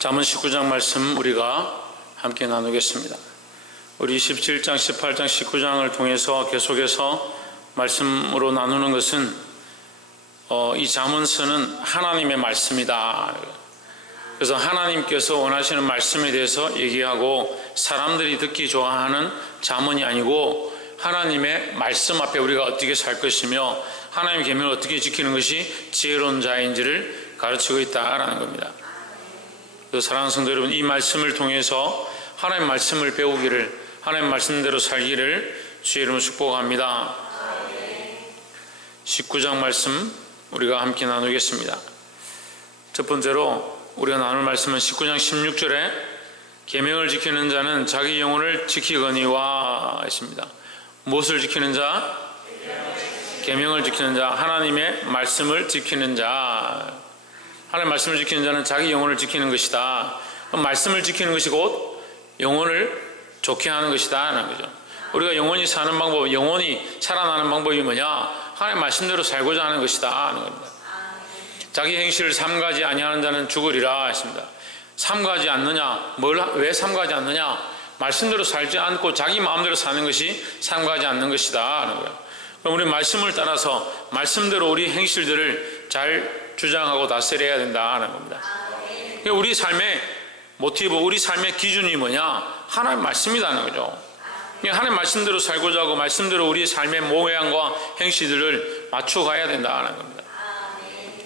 잠언 19장 말씀 우리가 함께 나누겠습니다. 우리 17장, 18장, 19장을 통해서 계속해서 말씀으로 나누는 것은 이 잠언서는 하나님의 말씀이다. 그래서 하나님께서 원하시는 말씀에 대해서 얘기하고 사람들이 듣기 좋아하는 잠언이 아니고 하나님의 말씀 앞에 우리가 어떻게 살 것이며 하나님의 계명을 어떻게 지키는 것이 지혜로운 자인지를 가르치고 있다라는 겁니다. 그래서 사랑하는 성도 여러분, 이 말씀을 통해서 하나님의 말씀을 배우기를, 하나님의 말씀대로 살기를 주의 이름으로 축복합니다. 19장 말씀 우리가 함께 나누겠습니다. 첫 번째로 우리가 나눌 말씀은 19장 16절에 계명을 지키는 자는 자기 영혼을 지키거니와 있습니다. 무엇을 지키는 자? 계명을 지키는 자, 하나님의 말씀을 지키는 자. 하나님의 말씀을 지키는 자는 자기 영혼을 지키는 것이다. 말씀을 지키는 것이 곧 영혼을 좋게 하는 것이다 하는 거죠. 우리가 영원히 사는 방법, 영원히 살아나는 방법이 뭐냐? 하나님의 말씀대로 살고자 하는 것이다 하는 겁니다. 자기 행실을 삼가지 아니하는 자는 죽으리라 했습니다. 삼가지 않느냐? 왜 삼가지 않느냐? 말씀대로 살지 않고 자기 마음대로 사는 것이 삼가지 않는 것이다 하는 거예요. 그럼 우리 말씀을 따라서 말씀대로 우리 행실들을 잘 주장하고 다스려야 된다 하는 겁니다. 우리 삶의 모티브, 우리 삶의 기준이 뭐냐? 하나님의 말씀이라는 거죠. 하나님의 말씀대로 살고자 하고 말씀대로 우리의 삶의 모양과 행실들을 맞춰가야 된다 하는 겁니다.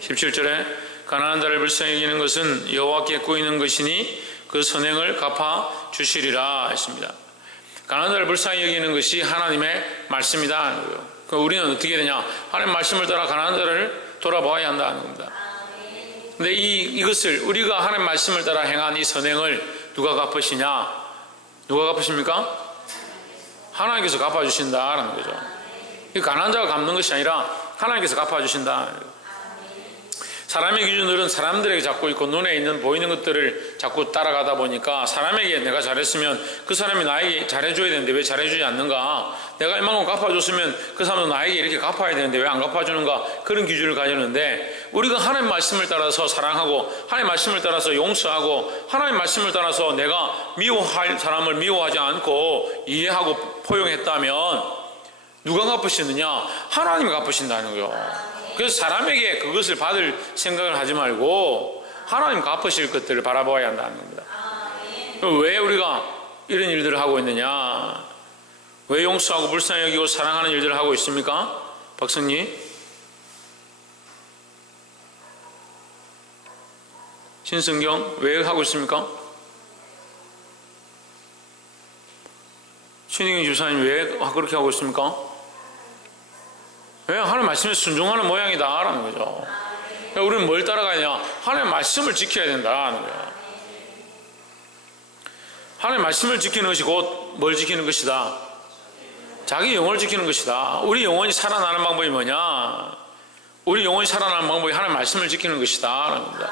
17절에 가난한 자를 불쌍히 여기는 것은 여호와께 꼬이는 것이니 그 선행을 갚아 주시리라 했습니다. 가난한 자를 불쌍히 여기는 것이 하나님의 말씀이다 하는 거예요. 그럼 우리는 어떻게 되냐? 하나님의 말씀을 따라 가난한 자를 돌아봐야 한다는 겁니다. 근데 이것을 우리가 하나님의 말씀을 따라 행한 이 선행을 누가 갚으시냐? 누가 갚으십니까? 하나님께서 갚아주신다라는 거죠. 가난한 자가 갚는 것이 아니라 하나님께서 갚아주신다. 사람의 기준들은 사람들에게 잡고 있고 눈에 있는 보이는 것들을 자꾸 따라가다 보니까 사람에게 내가 잘했으면 그 사람이 나에게 잘해줘야 되는데 왜 잘해주지 않는가? 내가 이만큼 갚아줬으면 그 사람도 나에게 이렇게 갚아야 되는데 왜 안 갚아주는가? 그런 기준을 가졌는데 우리가 하나님 말씀을 따라서 사랑하고 하나님 말씀을 따라서 용서하고 하나님 말씀을 따라서 내가 미워할 사람을 미워하지 않고 이해하고 포용했다면 누가 갚으시느냐? 하나님이 갚으신다는 거예요. 그래서 사람에게 그것을 받을 생각을 하지 말고 하나님 갚으실 것들을 바라봐야 한다는 겁니다. 왜 우리가 이런 일들을 하고 있느냐? 왜 용서하고 불쌍히 여기고 사랑하는 일들을 하고 있습니까? 박성님? 신성경 왜 하고 있습니까? 신익영 집사님 왜 그렇게 하고 있습니까? 왜? 하나님 말씀에 순종하는 모양이다 라는 거죠. 그러니까 우리는 뭘 따라가냐? 하나님 말씀을 지켜야 된다는 거예요. 하나님 말씀을 지키는 것이 곧 뭘 지키는 것이다? 자기 영혼을 지키는 것이다. 우리 영혼이 살아나는 방법이 뭐냐? 우리 영혼이 살아나는 방법이 하나님 말씀을 지키는 것이다 라는 겁니다.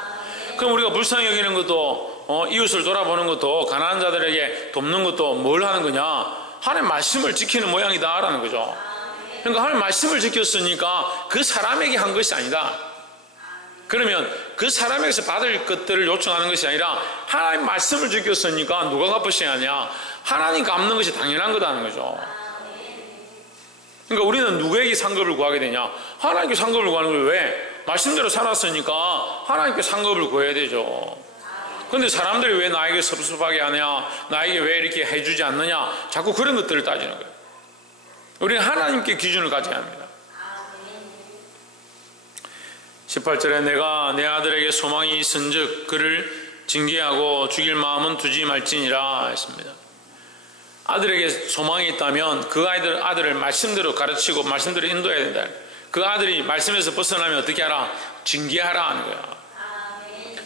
그럼 우리가 불쌍히 여기는 것도 이웃을 돌아보는 것도 가난한 자들에게 돕는 것도 뭘 하는 거냐? 하나님 말씀을 지키는 모양이다 라는 거죠. 그러니까 하나님 말씀을 지켰으니까 그 사람에게 한 것이 아니다. 그러면 그 사람에게서 받을 것들을 요청하는 것이 아니라 하나님 말씀을 지켰으니까 누가 갚으셔야 하냐? 하나님 갚는 것이 당연한 거다는 거죠. 그러니까 우리는 누구에게 상급을 구하게 되냐? 하나님께 상급을 구하는 거예요. 왜? 말씀대로 살았으니까 하나님께 상급을 구해야 되죠. 그런데 사람들이 왜 나에게 섭섭하게 하냐? 나에게 왜 이렇게 해주지 않느냐? 자꾸 그런 것들을 따지는 거예요. 우리는 하나님께 기준을 가져야 합니다. 18절에 내가 내 아들에게 소망이 있은즉 그를 징계하고 죽일 마음은 두지 말지니라 했습니다. 아들에게 소망이 있다면 그 아들을 말씀대로 가르치고 말씀대로 인도해야 된다. 그 아들이 말씀에서 벗어나면 어떻게 하라? 징계하라 하는 거야.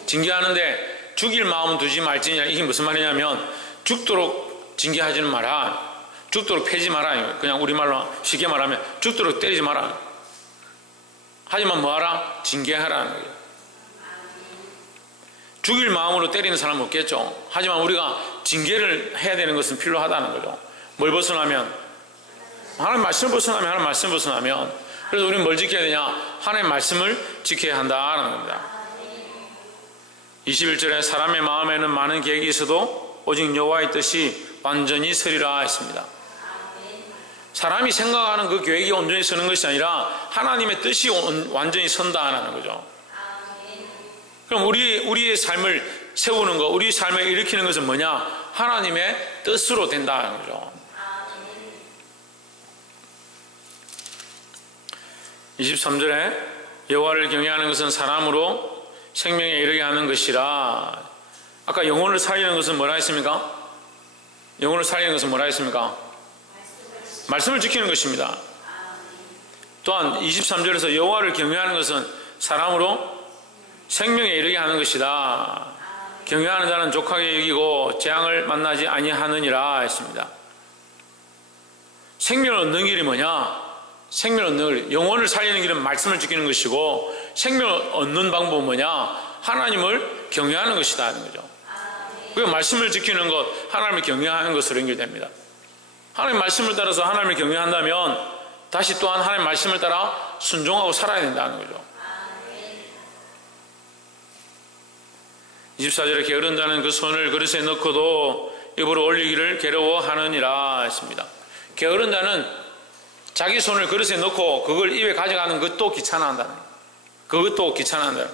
징계하는데 죽일 마음은 두지 말지니라. 이게 무슨 말이냐면 죽도록 징계하지는 마라. 죽도록 패지 마라. 그냥 우리말로 쉽게 말하면 죽도록 때리지 마라. 하지만 뭐하라? 징계하라는 거예요. 죽일 마음으로 때리는 사람은 없겠죠. 하지만 우리가 징계를 해야 되는 것은 필요하다는 거죠. 뭘 벗어나면? 하나님 말씀을 벗어나면, 하나님 말씀을 벗어나면. 그래서 우리는 뭘 지켜야 되냐? 하나님 말씀을 지켜야 한다는 겁니다. 21절에 사람의 마음에는 많은 계획이 있어도 오직 여호와의 뜻이 완전히 서리라 했습니다. 사람이 생각하는 그 계획이 온전히 서는 것이 아니라 하나님의 뜻이 완전히 선다라는 거죠. 그럼 우리의 삶을 세우는 것, 우리 삶을 일으키는 것은 뭐냐? 하나님의 뜻으로 된다는 거죠. 23절에 여호와를 경외하는 것은 사람으로 생명에 이르게 하는 것이라. 아까 영혼을 살리는 것은 뭐라 했습니까? 영혼을 살리는 것은 뭐라 했습니까? 말씀을 지키는 것입니다. 또한 23절에서 여호와를 경외하는 것은 사람으로 생명에 이르게 하는 것이다. 경외하는 자는 족하게 여기고 재앙을 만나지 아니하느니라 했습니다. 생명을 얻는 길이 뭐냐? 생명을 얻는 길, 영혼을 살리는 길은 말씀을 지키는 것이고, 생명을 얻는 방법은 뭐냐? 하나님을 경외하는 것이다 하는 거죠. 그 말씀을 지키는 것, 하나님을 경외하는 것으로 연결됩니다. 하나님 말씀을 따라서 하나님을 경외한다면 다시 또한 하나님 말씀을 따라 순종하고 살아야 된다는 거죠. 24절에 게으른 자는 그 손을 그릇에 넣고도 입으로 올리기를 괴로워하느니라 했습니다. 게으른 자는 자기 손을 그릇에 넣고 그걸 입에 가져가는 것도 귀찮아한다는 거예요. 그것도 귀찮아한다는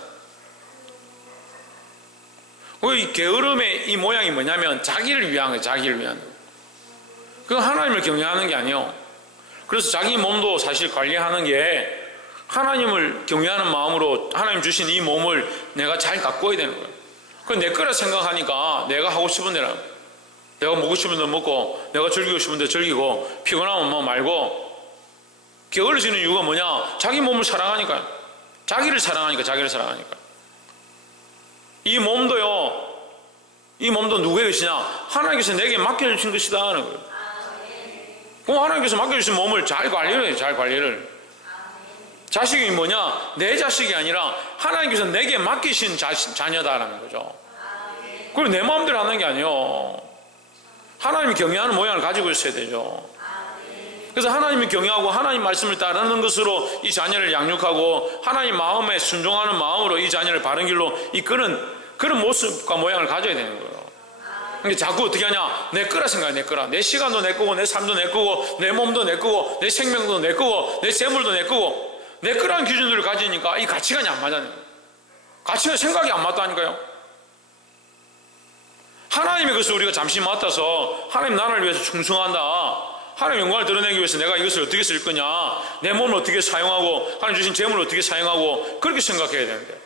거예요. 이 게으름의 이 모양이 뭐냐면 자기를 위한 거예요. 자기를 위한 거예요. 그건 하나님을 경외하는 게 아니에요. 그래서 자기 몸도 사실 관리하는 게 하나님을 경외하는 마음으로 하나님 주신 이 몸을 내가 잘 가꿔야 되는 거예요. 그건 내 거라 생각하니까 내가 하고 싶은 대로, 내가 먹고 싶은 대로 먹고, 내가 즐기고 싶은 대로 즐기고, 피곤하면 뭐 말고. 게을러지는 이유가 뭐냐? 자기 몸을 사랑하니까요. 자기를 사랑하니까. 이 몸도요, 이 몸도 누구의 것이냐? 하나님께서 내게 맡겨주신 것이다 하는 거예요. 그럼 하나님께서 맡겨주신 몸을 잘 관리를 해요. 잘 관리를. 자식이 뭐냐? 내 자식이 아니라 하나님께서 내게 맡기신 자녀다라는 거죠. 그리고 내 마음대로 하는 게 아니에요. 하나님이 경외하는 모양을 가지고 있어야 되죠. 그래서 하나님이 경외하고 하나님 말씀을 따르는 것으로 이 자녀를 양육하고 하나님 마음에 순종하는 마음으로 이 자녀를 바른 길로 이끄는 그런 모습과 모양을 가져야 되는 거예요. 그러니까 자꾸 어떻게 하냐? 내 거라 생각해. 내 거라. 내 시간도 내 거고, 내 삶도 내 거고, 내 몸도 내 거고, 내 생명도 내 거고, 내 재물도 내 거고, 내 거라는 기준들을 가지니까 이 가치관이 안 맞아요. 가치관 생각이 안 맞다니까요. 하나님의 것을 우리가 잠시 맡아서 하나님 나라를 위해서 충성한다. 하나님 영광을 드러내기 위해서 내가 이것을 어떻게 쓸 거냐, 내 몸을 어떻게 사용하고 하나님 주신 재물을 어떻게 사용하고, 그렇게 생각해야 되는데,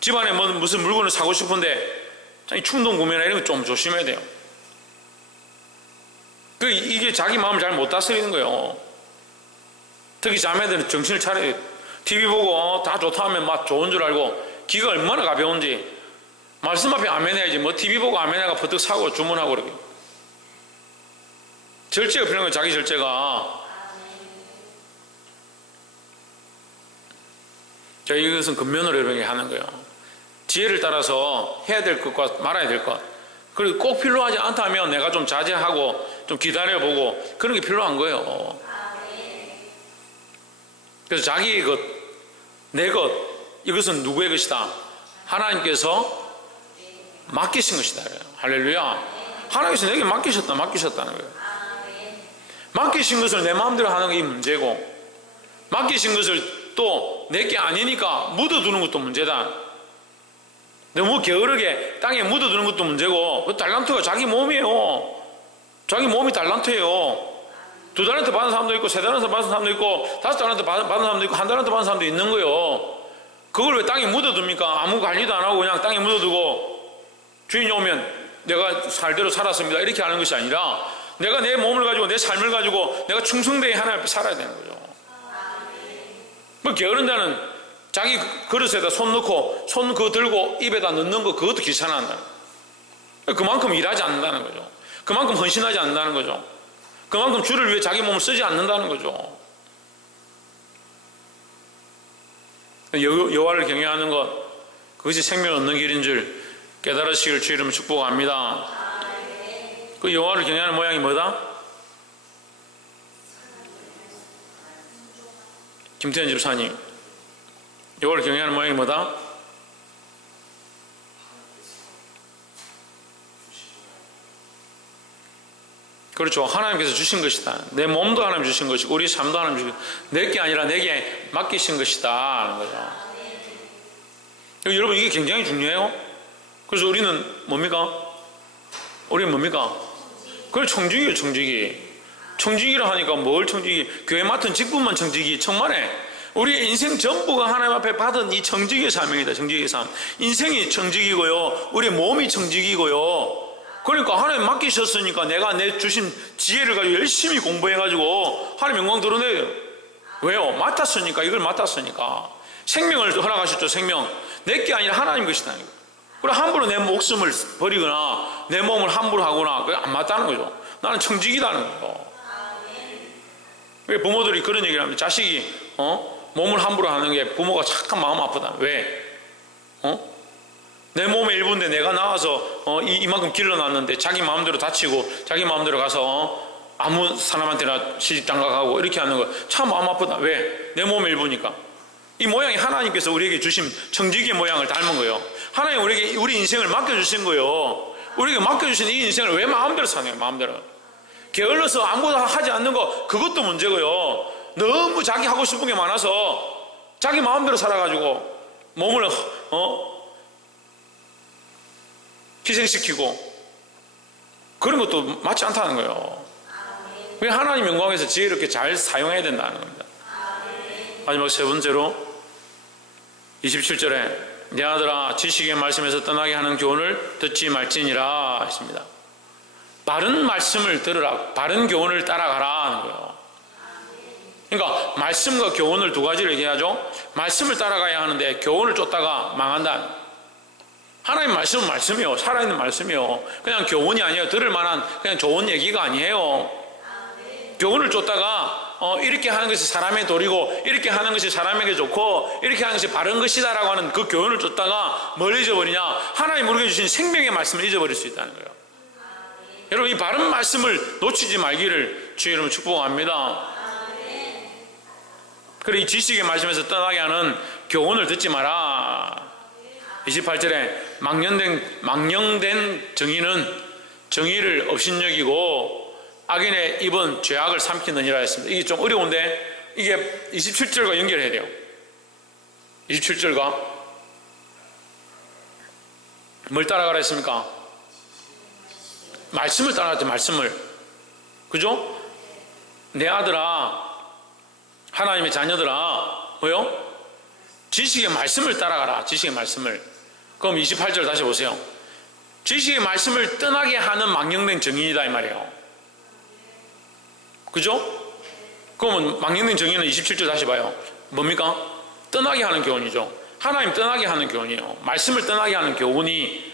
집안에 무슨 물건을 사고 싶은데 충동 구매나 이런 거 좀 조심해야 돼요. 이게 자기 마음을 잘 못 다스리는 거예요. 특히 자매들은 정신을 차려야 돼요. TV 보고 다 좋다 하면 막 좋은 줄 알고, 기가 얼마나 가벼운지. 말씀 앞에 아멘 해야지 뭐 TV 보고 아멘 해가 버뜩 사고 주문하고 그러게. 절제가 필요한 거예요. 자기 절제가. 자, 이것은 근면으로 여러분에게 하는 거예요. 지혜를 따라서 해야 될 것과 말아야 될 것, 그리고 꼭 필요하지 않다면 내가 좀 자제하고 좀 기다려보고, 그런 게 필요한 거예요. 그래서 자기의 것, 내 것, 이것은 누구의 것이다? 하나님께서 맡기신 것이다. 할렐루야. 하나님께서 내게 맡기셨다는 거예요. 맡기신 것을 내 마음대로 하는 게 문제고, 맡기신 것을 또 내게 아니니까 묻어두는 것도 문제다. 너무 게으르게 땅에 묻어두는 것도 문제고, 그 달란트가 자기 몸이에요. 자기 몸이 달란트예요. 2달란트 받은 사람도 있고, 3달란트 받은 사람도 있고, 5달란트 받은 사람도 있고, 1달란트 받은 사람도 있는 거예요. 그걸 왜 땅에 묻어둡니까? 아무 관리도 안 하고 그냥 땅에 묻어두고, 주인이 오면 내가 살대로 살았습니다 이렇게 하는 것이 아니라, 내가 내 몸을 가지고 내 삶을 가지고 내가 충성되게 하나님 앞에 살아야 되는 거죠. 뭐 게으른 자는 자기 그릇에다 손 넣고 손 그거 들고 입에다 넣는 거, 그것도 귀찮아한다. 그만큼 일하지 않는다는 거죠. 그만큼 헌신하지 않는다는 거죠. 그만큼 주를 위해 자기 몸을 쓰지 않는다는 거죠. 여호와를 경외하는 것, 그것이 생명 얻는 길인 줄 깨달으시기를 주의 이름으로 축복합니다. 그 여호와를 경외하는 모양이 뭐다? 김태현 집사님, 이걸 경외하는 모양이 뭐다? 그렇죠. 하나님께서 주신 것이다. 내 몸도 하나님 주신 것이고 우리 삶도 하나님 주신 것이고 내게 아니라 내게 맡기신 것이다 하는 거죠. 여러분 이게 굉장히 중요해요. 그래서 우리는 뭡니까? 우리는 뭡니까? 그걸 청직이에요. 청직이라 하니까 뭘 청직이? 교회 맡은 직분만 청직이 정말에 우리의 인생 전부가 하나님 앞에 받은 이 청직의 사명이다. 청직의 삶. 인생이 청직이고요. 우리의 몸이 청직이고요. 그러니까 하나님 맡기셨으니까 내가 내 주신 지혜를 가지고 열심히 공부해가지고 하나님 영광 드러내요. 왜요? 맡았으니까. 이걸 맡았으니까. 생명을 허락하셨죠. 생명. 내게 아니라 하나님 것이다. 그래 함부로 내 목숨을 버리거나 내 몸을 함부로 하거나 그게 안 맞다는 거죠. 나는 청직이다는 거죠. 왜 부모들이 그런 얘기를 합니다. 자식이 몸을 함부로 하는 게 부모가 잠깐 마음 아프다. 왜? 내 몸의 일부인데 내가 나와서 이만큼 길러놨는데 자기 마음대로 다치고 자기 마음대로 가서 아무 사람한테나 시집장가가고 이렇게 하는 거 참 마음 아프다. 왜? 내 몸의 일부니까. 이 모양이 하나님께서 우리에게 주신 청지기의 모양을 닮은 거예요. 하나님 우리에게 우리 인생을 맡겨주신 거예요. 우리에게 맡겨주신 이 인생을 왜 마음대로 사냐? 마음대로 게을러서 아무것도 하지 않는 거 그것도 문제고요. 너무 자기 하고 싶은 게 많아서 자기 마음대로 살아가지고 몸을 희생시키고 그런 것도 맞지 않다는 거예요. 왜 하나님 영광에서 지혜롭게 잘 사용해야 된다는 겁니다. 마지막 세 번째로 27절에 내 아들아 지식의 말씀에서 떠나게 하는 교훈을 듣지 말지니라 했습니다. 바른 말씀을 들으라. 바른 교훈을 따라가라 하는 거예요. 그러니까 말씀과 교훈을 두 가지를 얘기하죠. 말씀을 따라가야 하는데 교훈을 쫓다가 망한다. 하나님 말씀은 말씀이요. 살아있는 말씀이요. 그냥 교훈이 아니에요. 들을 만한 그냥 좋은 얘기가 아니에요. 교훈을 쫓다가 이렇게 하는 것이 사람의 도리고 이렇게 하는 것이 사람에게 좋고 이렇게 하는 것이 바른 것이다 라고 하는 그 교훈을 쫓다가 뭘 잊어버리냐? 하나님 우리에게 주신 생명의 말씀을 잊어버릴 수 있다는 거예요. 여러분 이 바른 말씀을 놓치지 말기를 주의 이름으로 축복합니다. 그래 이 지식의 말씀에서 떠나게 하는 교훈을 듣지 마라. 28절에 망령된 정의는 정의를 업신여기고 악인의 입은 죄악을 삼키느니라 했습니다. 이게 좀 어려운데 이게 27절과 연결해야 돼요. 27절과 뭘 따라가라 했습니까? 말씀을 따라갔죠. 말씀을. 그죠? 내 아들아 하나님의 자녀들아 뭐요? 지식의 말씀을 따라가라. 지식의 말씀을. 그럼 28절 다시 보세요. 지식의 말씀을 떠나게 하는 망령된 정의이다 이 말이에요. 그죠? 그러면 망령된 정의는 27절 다시 봐요. 뭡니까? 떠나게 하는 교훈이죠. 하나님 떠나게 하는 교훈이에요. 말씀을 떠나게 하는 교훈이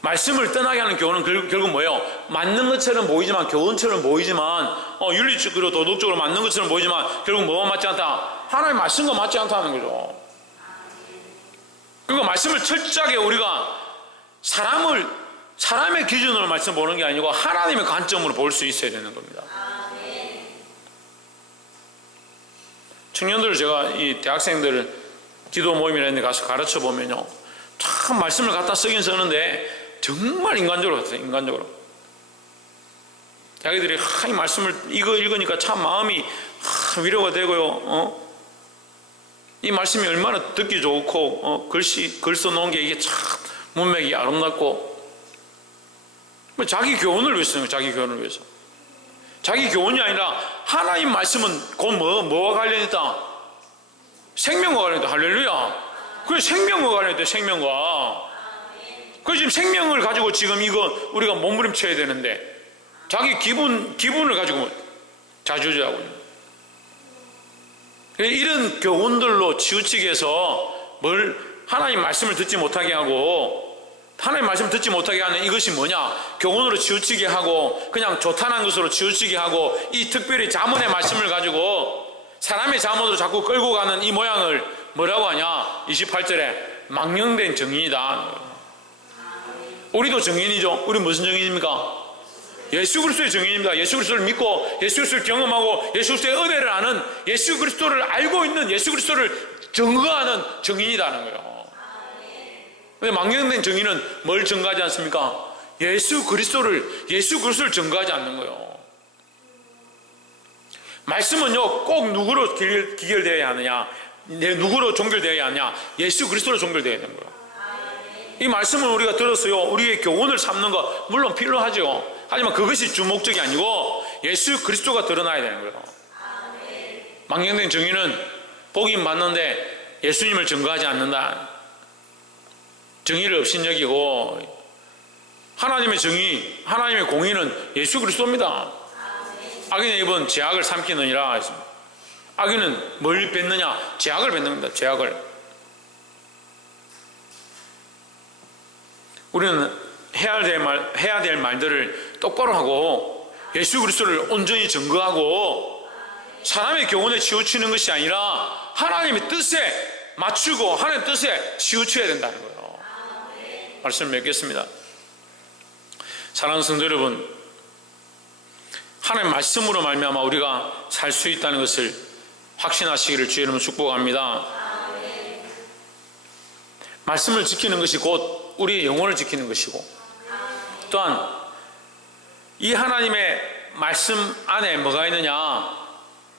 말씀을 떠나게 하는 교훈은 결국 뭐예요? 맞는 것처럼 보이지만 교훈처럼 보이지만 윤리적으로 도덕적으로 맞는 것처럼 보이지만 결국 뭐가 맞지 않다? 하나님 말씀과 맞지 않다는 거죠. 그러니까 말씀을 철저하게 우리가 사람의 기준으로 말씀 보는 게 아니고 하나님의 관점으로 볼 수 있어야 되는 겁니다. 청년들을 제가 이 대학생들을 기도 모임이라는 데 가서 가르쳐 보면요. 참 말씀을 갖다 쓰긴 쓰는데 정말 인간적으로 같아요. 인간적으로. 자기들이 이 말씀을 이거 읽으니까 참 마음이 위로가 되고요. 이 말씀이 얼마나 듣기 좋고 글 써놓은 게 이게 참 문맥이 아름답고 자기 교훈을 위해서 쓰는 거예요. 자기 교훈을 위해서. 자기 교훈이 아니라 하나님 말씀은 곧 뭐와 관련있다? 생명과 관련있다. 할렐루야. 그래 생명과 관련있다. 생명과. 그 지금 생명을 가지고 지금 이거 우리가 몸부림쳐야 되는데 자기 기분을 가지고 자주자하고 이런 교훈들로 치우치게 해서 하나님 말씀을 듣지 못하게 하고 하나님 말씀을 듣지 못하게 하는 이것이 뭐냐? 교훈으로 치우치게 하고 그냥 조탄한 것으로 치우치게 하고 이 특별히 자문의 말씀을 가지고 사람의 자문으로 자꾸 끌고 가는 이 모양을 뭐라고 하냐? 28절에 망령된 정인이다. 우리도 정인이죠. 우리 무슨 정인입니까? 예수 그리스도의 증인입니다. 예수 그리스도를 믿고 예수 그리스도를 경험하고 예수 그리스도의 은혜를 아는, 예수 그리스도를 알고 있는, 예수 그리스도를 증거하는 증인이라는 거예요. 근데 망령된 증인은 뭘 증거하지 않습니까? 예수 그리스도를 증거하지 않는 거예요. 말씀은요, 꼭 누구로 기결되어야 하느냐, 누구로 종결되어야 하느냐, 예수 그리스도로 종결되어야 되는 거예요. 이 말씀을 우리가 들었어요. 우리의 교훈을 삼는 것 물론 필요하죠. 하지만 그것이 주목적이 아니고 예수 그리스도가 드러나야 되는 거예요. 망령된 증인은 복임 받는데 예수님을 증거하지 않는다. 정의를 업신여기고, 하나님의 정의, 하나님의 공의는 예수 그리스도입니다. 악인의 입은 죄악을 삼키느니라 했습니다. 악인은 뭘 뱉느냐? 죄악을 뱉는 겁니다. 죄악을. 우리는 해야 될 말들을 똑바로 하고 예수 그리스도를 온전히 증거하고 사람의 교훈에 치우치는 것이 아니라 하나님의 뜻에 맞추고 하나님의 뜻에 치우쳐야 된다는 거예요. 말씀을 맺겠습니다. 사랑하는 성도 여러분, 하나님의 말씀으로 말미암아 우리가 살 수 있다는 것을 확신하시기를 주의 이름으로 축복합니다. 말씀을 지키는 것이 곧 우리의 영혼을 지키는 것이고, 또한 이 하나님의 말씀 안에 뭐가 있느냐,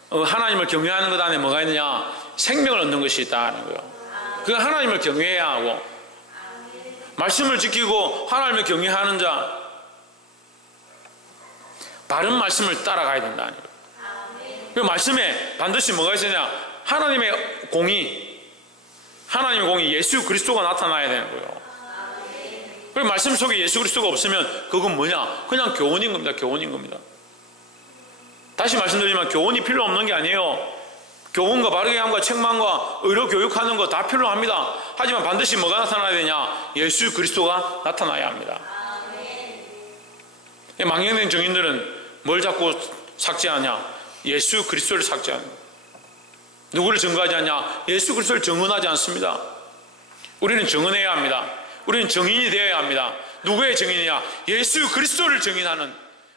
하나님을 경외하는 것 안에 뭐가 있느냐, 생명을 얻는 것이 있다는 거예요. 그 하나님을 경외해야 하고, 말씀을 지키고 하나님을 경외하는 자, 바른 말씀을 따라가야 된다는 거예요. 그 말씀에 반드시 뭐가 있느냐, 하나님의 공의, 예수 그리스도가 나타나야 되는 거예요. 그 말씀 속에 예수 그리스도가 없으면 그건 뭐냐? 그냥 교훈인 겁니다. 교훈인 겁니다. 다시 말씀드리지만 교훈이 필요 없는 게 아니에요. 교훈과 바르게 함과 책망과 의로 교육하는 거 다 필요합니다. 하지만 반드시 뭐가 나타나야 되냐? 예수 그리스도가 나타나야 합니다. 망령된 증인들은 뭘 자꾸 삭제하냐? 예수 그리스도를 삭제하는 거예요. 누구를 증거하지 않냐? 예수 그리스도를 증언하지 않습니다. 우리는 증언해야 합니다. 우리는 증인이 되어야 합니다. 누구의 증인이냐? 예수 그리스도를 증인하는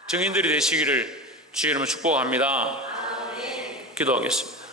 증인들이 되시기를 주의 이름으로 축복합니다. 기도하겠습니다.